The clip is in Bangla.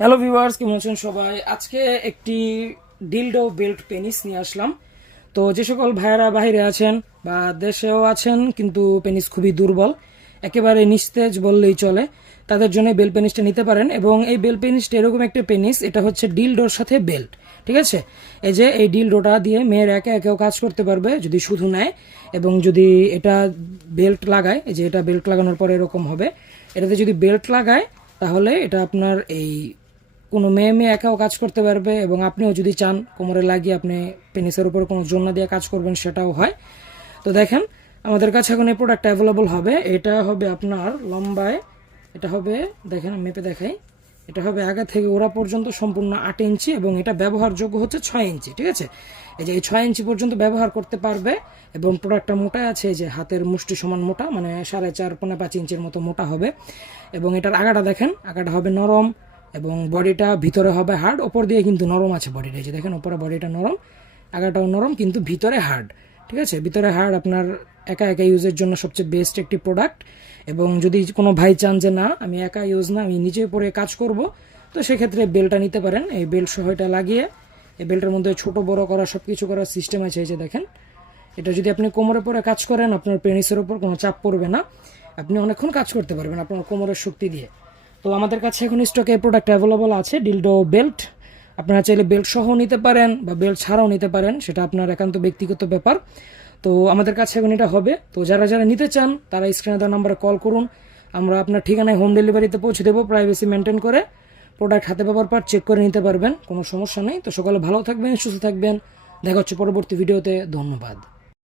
হ্যালো ভিউয়ার্স কেমন আছেন সবাই আজকে একটি ডিলডো বেল্ট পেনিস নিয়ে আসলাম তো যে সকল ভাইয়েরা বাহিরে আছেন বা দেশেও আছেন কিন্তু পেনিস খুবই দুর্বল একেবারে নিস্তেজ বললেই চলে তাদের জন্য বেল পেনিসটা নিতে পারেন এবং এই বেল পেনিসটা এরকম একটা পেনিস এটা হচ্ছে ডিলডোর সাথে বেল্ট ঠিক আছে এই যে এই ডিলডোটা দিয়ে মেয়ের একে একেও কাজ করতে পারবে যদি শুধু নেয় এবং যদি এটা বেল্ট লাগায় এই যে এটা বেল্ট লাগানোর পরে এরকম হবে এটাতে যদি বেল্ট লাগায় তাহলে এটা আপনার এই কোনো মেয়ে মেয়ে একাও কাজ করতে পারবে এবং আপনিও যদি চান কোমরে লাগিয়ে আপনি পেনিসের উপর কোনো জন্য দিয়ে কাজ করবেন সেটাও হয় তো দেখেন আমাদের কাছে এখন এই প্রোডাক্ট অ্যাভেলেবল হবে এটা হবে আপনার লম্বায় এটা হবে দেখেন আমি মেপে দেখাই এটা হবে আগে থেকে ওরা পর্যন্ত সম্পূর্ণ আট ইঞ্চি এবং এটা ব্যবহারযোগ্য হচ্ছে ছয় ইঞ্চি ঠিক আছে এই যে এই ছয় ইঞ্চি পর্যন্ত ব্যবহার করতে পারবে এবং প্রোডাক্টটা মোটা আছে যে হাতের মুষ্টি সমান মোটা মানে সাড়ে চার পনেরো পাঁচ ইঞ্চির মতো মোটা হবে এবং এটার আগাটা দেখেন আগাটা হবে নরম এবং বডিটা ভিতরে হবে হার্ড ওপর দিয়ে কিন্তু নরম আছে বডিটা যে দেখেন ওপরে বডিটা নরম আগাটাও নরম কিন্তু ভিতরে হার্ড ঠিক আছে ভিতরে হার্ড আপনার একা একা ইউজের জন্য সবচেয়ে বেস্ট একটি প্রোডাক্ট এবং যদি কোনো ভাই চান যে না আমি একা ইউজ না আমি নিজে পরে কাজ করব তো সেক্ষেত্রে বেলটা নিতে পারেন এই বেল্ট সহ এটা লাগিয়ে এই বেল্টের মধ্যে ছোট বড় করা সব কিছু করার সিস্টেম আছে এই যে দেখেন এটা যদি আপনি কোমরে পরে কাজ করেন আপনার পেনিসের ওপর কোনো চাপ পড়বে না আপনি অনেকক্ষণ কাজ করতে পারবেন আপনার কোমরের শক্তি দিয়ে তো আমাদের কাছে এখন স্টকে প্রোডাক্ট অ্যাভেলেবল আছে ডিলডো বেল্ট আপনারা চাইলে বেল্ট সহ নিতে পারেন বা বেল্ট ছাড়াও নিতে পারেন সেটা আপনার একান্ত ব্যক্তিগত ব্যাপার তো আমাদের কাছে এখন এটা হবে তো যারা যারা নিতে চান তারা স্ক্রিনে দেওয়ার নাম্বারে কল করুন আমরা আপনার ঠিকানায় হোম ডেলিভারিতে পৌঁছে দেবো প্রাইভেসি মেনটেন করে প্রোডাক্ট হাতে পাওয়ার পর চেক করে নিতে পারবেন কোনো সমস্যা নেই তো সকালে ভালো থাকবেন সুস্থ থাকবেন দেখা হচ্ছে পরবর্তী ভিডিওতে ধন্যবাদ